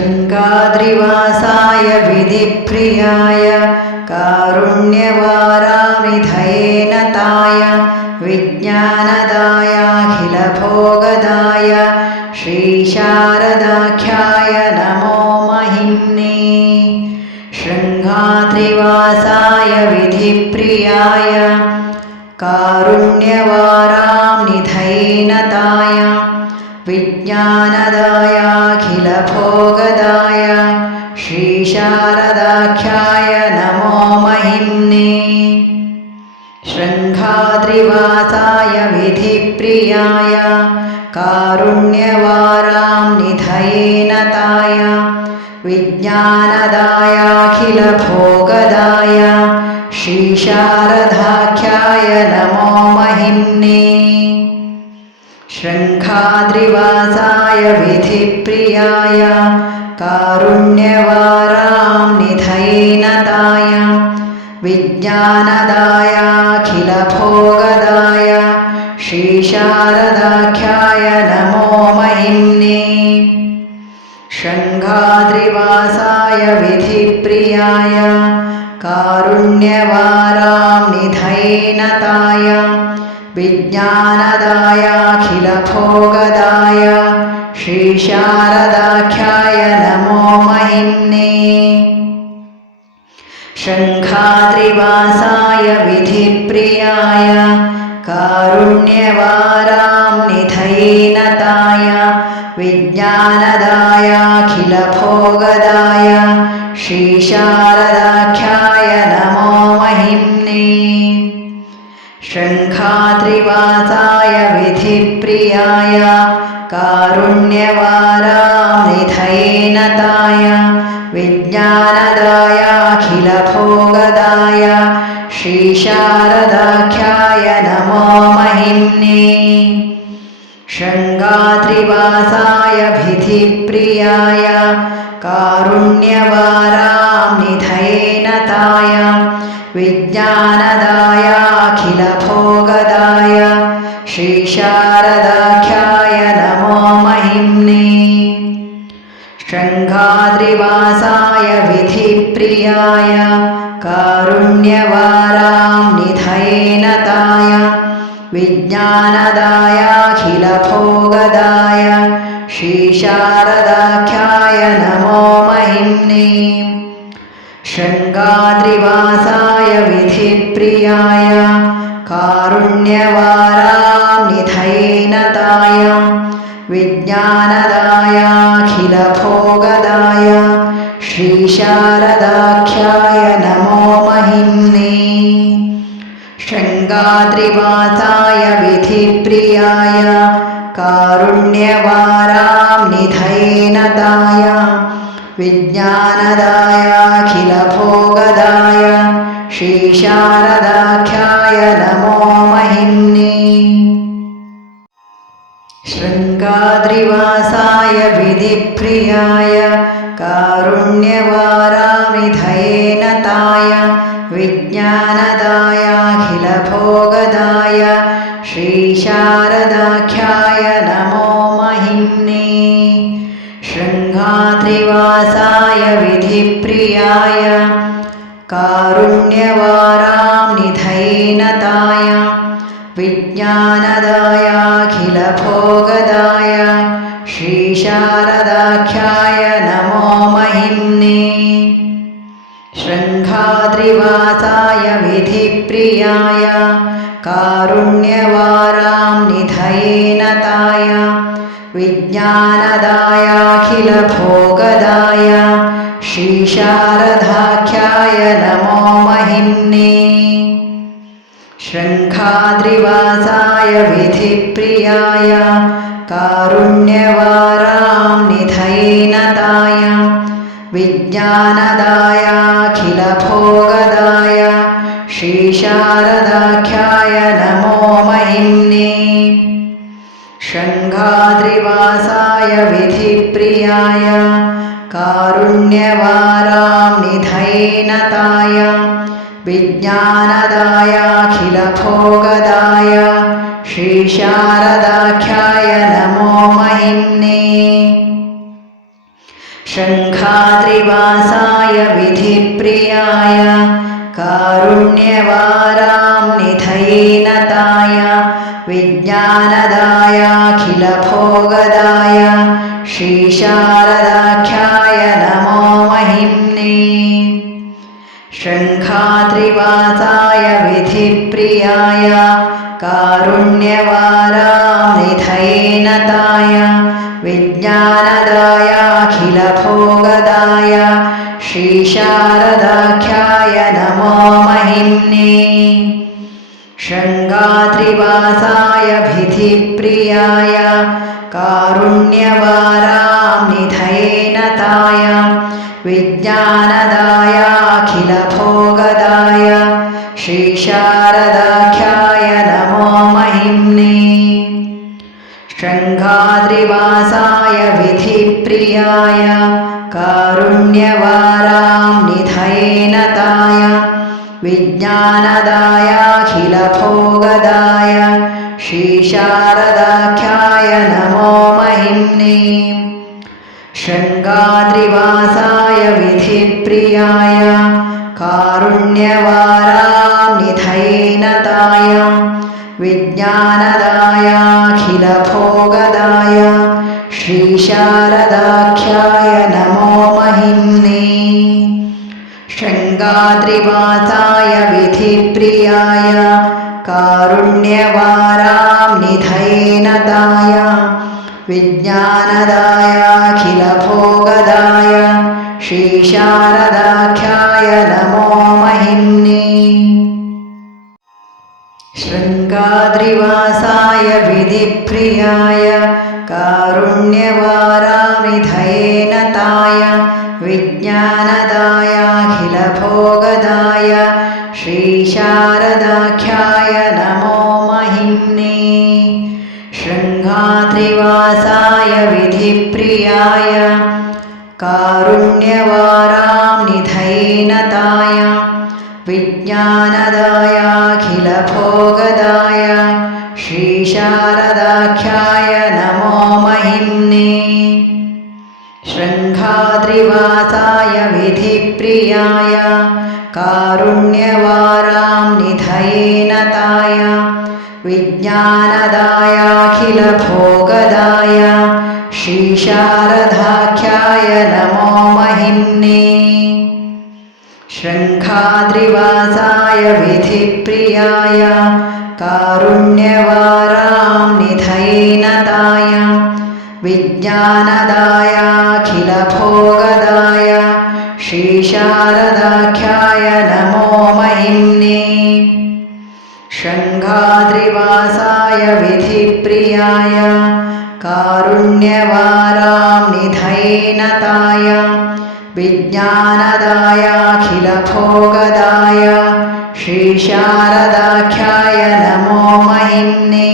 शृङ्गाद्रिवासाय विधिप्रियाय कारुण्यवारामिधयेनताय विज्ञानदायाखिलभोगदाय श्रीशारदाख्याय नमो महिम्ने शृङ्गाद्रिवासाय विधिप्रियाय कारुण्यवाराम्निधयेनताय विज्ञानदायाखिलभोगदाय श्रीशारदाख्याय नमो महिम्ने। शृङ्खाद्रिवासाय विधिप्रियाय कारुण्यवाराम्निधयेनताय विज्ञानदायाखिलभोगदाय श्रीशारदाख्याय नमो महिम्ने शृङ्खाद्रिवासाय विधिप्रियाय कारुण्यवाराम्निधयेनताय विज्ञानदायाखिलभोगदाय श्रीशारदाख्याय नमो महिम्ने शृङ्गाद्रिवासाय विधिप्रियाय कारुण्यवाराम्निधयेनताय विज्ञानदायाखिलभोगदाय श्रीशारदाख्याय नमो महिम्ने शृङ्खाद्रिवासाय विधिप्रियाय कारुण्यवाराम्निधयेनताय विज्ञानदायाखिलभोगदाय श्रीशारदाख्याय नमो महिम्ने शृङ्खाद्रिवासाय विधिप्रियाय कारुण्यवाराम्निधयेनताय विज्ञानदायाखिलभोगदाय श्रीशारदाख्याय नमो महिम्ने। शृङ्गाद्रिवासाय विधिप्रियाय कारुण्यवाराम्निधयेनताय विज्ञानदायाखिलभोगदाय श्रीशारदाख्याय नमो महिम्ने। शृङ्गाद्रिवासाय विधिप्रियाय कारुण्यवाराम्निधयेनताय विज्ञानदायाखिलभोगदाय श्रीशारदाख्याय नमो महिम्ने शृङ्गाद्रिवासाय विधिप्रियाय कारुण्यवाराम्निधयेनताय विज्ञानदायाखिलभोगदाय श्रीशारदाख्याय नमो महिम्ने शृङ्गाद्रिवासाय विधिप्रियाय कारुण्यवाराम्निधयेनताय विज्ञानदायाखिलभोगदाय श्रीशारदाख्याय नमो महिम्ने। शृङ्गाद्रिवासाय विधिप्रियाय कारुण्यवारामिधयेनताय विज्ञानदायाखिलभोगदाय श्रीशारदाख्याय नमो महिम्ने। शृङ्गाद्रिवासाय विधिप्रियाय कारुण्यवाराम्निधयेनताय विज्ञानदायाखिलभोगदाय श्रीशारदाख्याय नमो महिम्ने। शृङ्गाद्रिवासाय विधिप्रियाय कारुण्यवाराम्निधयेनताय विज्ञानदायाखिलभोगदाय श्रीशारदाख्याय नमो महिम्ने शृङ्खाद्रिवासाय विधिप्रियाय कारुण्यवाराम्निधयेनताय विज्ञानदायाखिलभोगदाय श्रीशारदाख्याय नमो महिम्ने। शृङ्गाद्रिवासाय विधिप्रियाय कारुण्यवाराम्निधयेनताय विज्ञानदायाखिलभोगदाय श्रीशारदाख्याय नमो महिम्ने शङ्खाद्रिवासाय विधिप्रियाय कारुण्यवारां निधयेनताय विज्ञानदायाखिलभोगदाय श्रीशारदाख्याय शङ्खाद्रिवासाय विधिप्रियाय कारुण्यवारां निधयेनताय विज्ञानदायाखिलभोगदाय श्रीशारदाख्याय नमो महिम्ने। शृङ्गात्रिवासाय भिधिप्रियाय कारुण्यवारां निधयेनताय विज्ञानदायाखिलभोगदाय श्रीशारदाख्याय नमो महिम्ने शृङ्गाद्रिवासाय विधिप्रियाय कारुण्यवारां निधयेनताय विज्ञानदायाखिलभोगदाय श्रीशारदाख्याय नमो महिम्ने शृङ्गाद्रिवासाय विधिप्रियाय कारुण्यवारां निधयेनताय विज्ञानदायाखिलभोगदाय श्रीशारदाख्याय नमो महिम्ने। शृङ्गाद्रिवासाय विधिप्रियाय कारुण्यवारां निधयेनताय विज्ञानदायाखिलभोगदाय श्रीशारदाख्याय नमो महिम्ने शृङ्गाद्रिवासाय विधिप्रियाय कारुण्यवारामिधयेनताय विज्ञानदायाखिलभोगदाय श्रीशारदाख्याय नमो महिम्ने शृङ्गाद्रिवासाय विधिप्रियाय कारुण्यवारां निधयेनताय विज्ञानदायाखिलभोगदाय श्रीशारदाख्याय नमो महिम्ने। शृङ्गाद्रिवासाय विधिप्रियाय कारुण्यवारां निधयेनताय विज्ञानदायाखिलभोगदाय श्रीशारदाख्याय नमो महिम्ने। शृङ्खाद्रिवासाय विधिप्रियाय कारुण्यवारां विज्ञानदायाखिलभोगदाय श्रीशारदाख्याय नमो महिम्ने शृङ्गाद्रिवासाय विधिप्रियाय कारुण्यवारां निधयेनताय विज्ञानदायाखिलभोगदाय श्रीशारदाख्याय नमो महिम्ने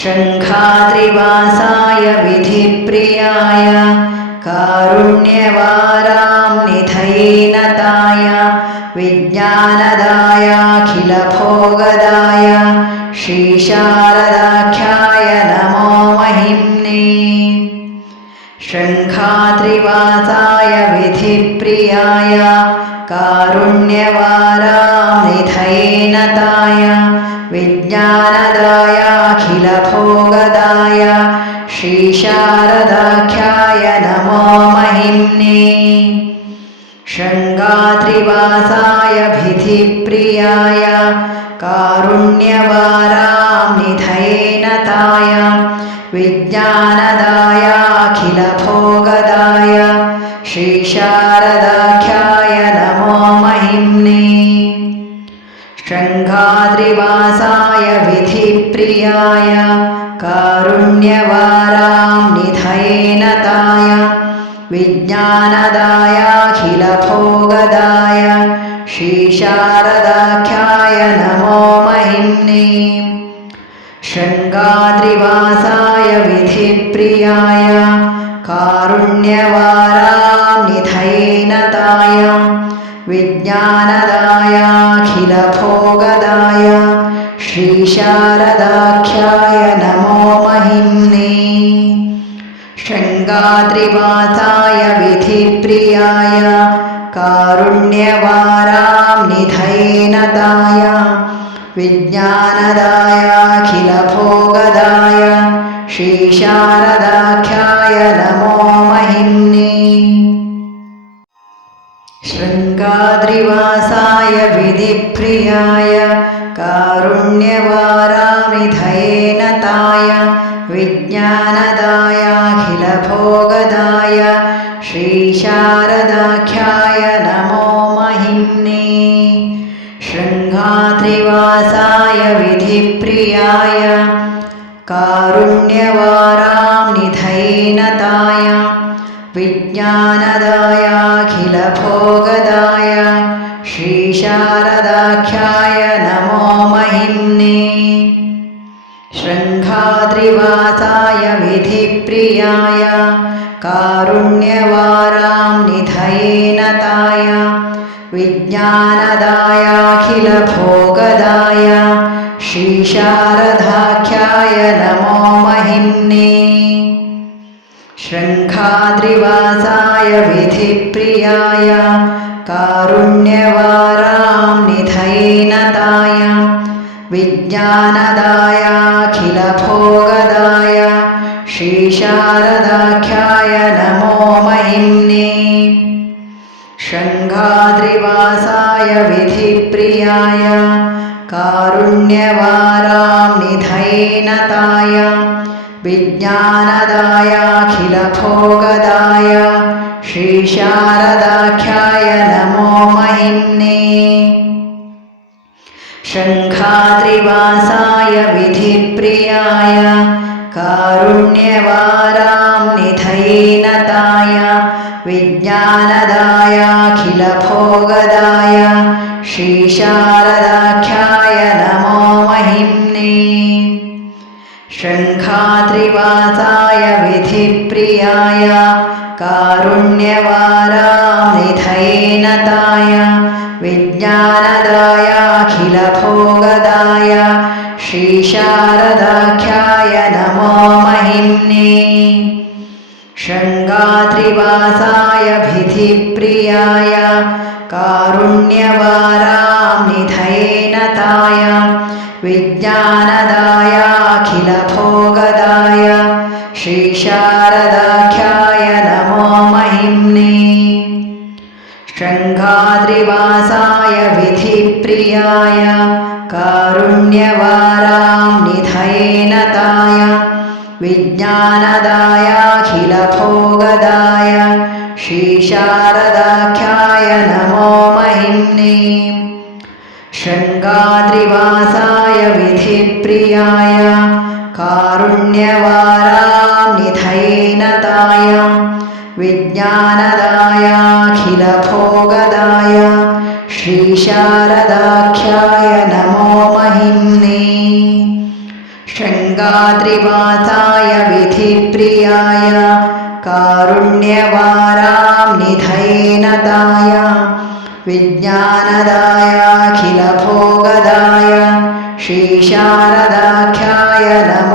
शङ्खाद्रिवासाय विधिप्रियाय कारुण्यवारां निधयेनताय विज्ञानदायाखिलभोगदाय श्रीशारदाख्याय नमो महिम्ने। शृङ्खाद्रिवासाय विधिप्रियाय कारुण्यवारां निधयेनताय विज्ञानदायाखिलभोगदाय श्रीशारदाख्याय नमो महिम्ने। शृङ्गाद्रिवासाय विधिप्रियाय कारुण्यवारां निधयेनताय विज्ञानदायाखिलभोगदाय श्रीशारदाख्याय नमो महिम्ने। शृङ्गाद्रिवासाय विधिप्रियाय कारुण्यवारां निधयेनताय विज्ञानदायाखिलभोगदाय श्रीशारदाख्याय नमो महिम्ने। शृङ्गाद्रिवासाय विधिप्रियाय कारुण्यवारां निधयेनताय विज्ञानदायाखिलभोगदाय श्रीशारदाख्याय नमो महिम्ने। शृङ्गाद्रिवासाय विधिप्रियाय कारुण्यवारां निधयेनताय विज्ञानदायाखिलभोगदाय श्रीशारदाख्याय नमो महिम्ने। शृङ्गाद्रिवासाय विधिप्रियाय कारुण्यवारामिधयेनताय विज्ञानदायाखिलभोगदाय श्रीशारदाख्याय नमो महिम्ने। शृङ्गाद्रिवासाय विधिप्रियाय कारुण्यवारां निधयेनताय विज्ञानदायाखिलभोगदाय श्रीशारदाख्याय शृङ्गाद्रिवासाय विधिप्रियाय कारुण्यवारां निधयेनताय श्रीशारदाख्याय नमो महिम्ने। शृङ्खाद्रिवासाय विधिप्रियाय कारुण्यवारां निधयेनताय विज्ञानदायाखिलभोगदाय श्रीशारदाख्याय नमो महिम्ने। शृङ्गाद्रिवासाय विधिप्रियाय कारुण्यवारां निधयेनताय विज्ञानदायाखिलभोगदाय श्रीशारदाख्याय नमो महिम्ने। शङ्खाद्रिवासाय विधिप्रियाय कारुण्यवारां निधयेनताय विज्ञानदायाखिलभोगदाय श्रीशारदाख्याय नमो महिम्ने। शङ्खाद्रिवासाय विधिप्रियाय कारुण्यवारां निधयेनताय विज्ञानदायाखिलभोगदाय श्रीशारदाख्याय श्रीशारदाख्याय नमो महिम्ने। विधिप्रियाय कारुण्यवारां निधयेनताय विज्ञानदायाखिलभोगदाय श्रीशारदाख्याय नमो महिम्ने। शृङ्गाद्रिवासाय विधिप्रियाय कारुण्यवारां निधयेनताय विज्ञानदायाखिलभोगदाय श्रीशारदाख्याय नमो महिम्ने। शृङ्गाद्रिवासाय विधिप्रियाय कारुण्यवारां निधयेनताय विज्ञानदायाखिलभोगदाय श्रीशारदाख्याय नमो महिम्ने शृङ्गाद्रिवासाय विधिप्रियाय कारुण्यवारां निधयेनताय विज्ञानदायाखिलभोगदाय श्रीशारदाख्याय नमो महिम्ने शृङ्गाद्रिवासाय विधिप्रियाय कारुण्यवारां निधयेनताय विज्ञानदायाखिलभोगदाय श्रीशारदाख्याय नमो महिम्ने शृङ्गाद्रिवासाय विधिप्रियाय कारुण्यवारां निधयेनताय विज्ञानदायाखिलभोगदाय श्रीशारदाख्याय नमो महिम्ने शृङ्गाद्रिवासाय विधिप्रियाय कारुण्यवारां निधयेनताय विज्ञानदायाखिलभोगदाय श्रीशारदाख्याय नमो